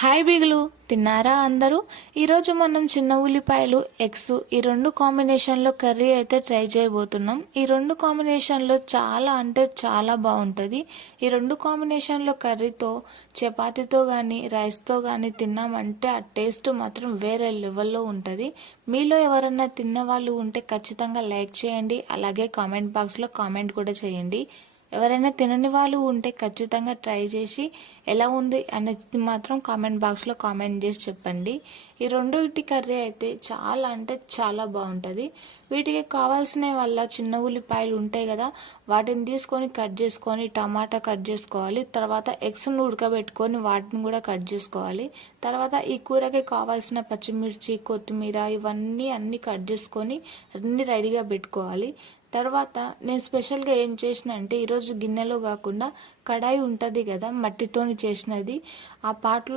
Hi బిగులు, తిన్నారా అందరూ? ఈరోజు మనం చిన్న ఉల్లిపాయలు ఎగ్స్ ఈ రెండు కాంబినేషన్లో కర్రీ అయితే ట్రై చేయబోతున్నాం. ఈ రెండు కాంబినేషన్లో చాలా అంటే చాలా బాగుంటుంది. ఈ రెండు కాంబినేషన్లో కర్రీతో చపాతీతో కానీ రైస్తో కానీ తిన్నామంటే ఆ టేస్ట్ మాత్రం వేరే లెవెల్లో ఉంటుంది. మీలో ఎవరన్నా తిన్న వాళ్ళు ఉంటే ఖచ్చితంగా లైక్ చేయండి, అలాగే కామెంట్ బాక్స్లో కామెంట్ కూడా చేయండి. ఎవరైనా తినని వాళ్ళు ఉంటే ఖచ్చితంగా ట్రై చేసి ఎలా ఉంది అనేది మాత్రం కామెంట్ బాక్స్లో కామెంట్ చేసి చెప్పండి. ఈ రెండుటి కర్రీ అయితే చాలా అంటే చాలా బాగుంటుంది. వీటికి కావాల్సిన వల్ల చిన్న ఉల్లిపాయలు ఉంటాయి కదా, వాటిని తీసుకొని కట్ చేసుకొని టమాటా కట్ చేసుకోవాలి. తర్వాత ఎగ్స్ను ఉడకబెట్టుకొని వాటిని కూడా కట్ చేసుకోవాలి. తర్వాత ఈ కూరకి కావాల్సిన పచ్చిమిర్చి, కొత్తిమీర ఇవన్నీ అన్నీ కట్ చేసుకొని అన్నీ రెడీగా పెట్టుకోవాలి. తర్వాత నేను స్పెషల్గా ఏం చేసిన అంటే ఈరోజు గిన్నెలో కాకుండా కడాయి ఉంటుంది కదా మట్టితోని చేసినది, ఆ పాటలో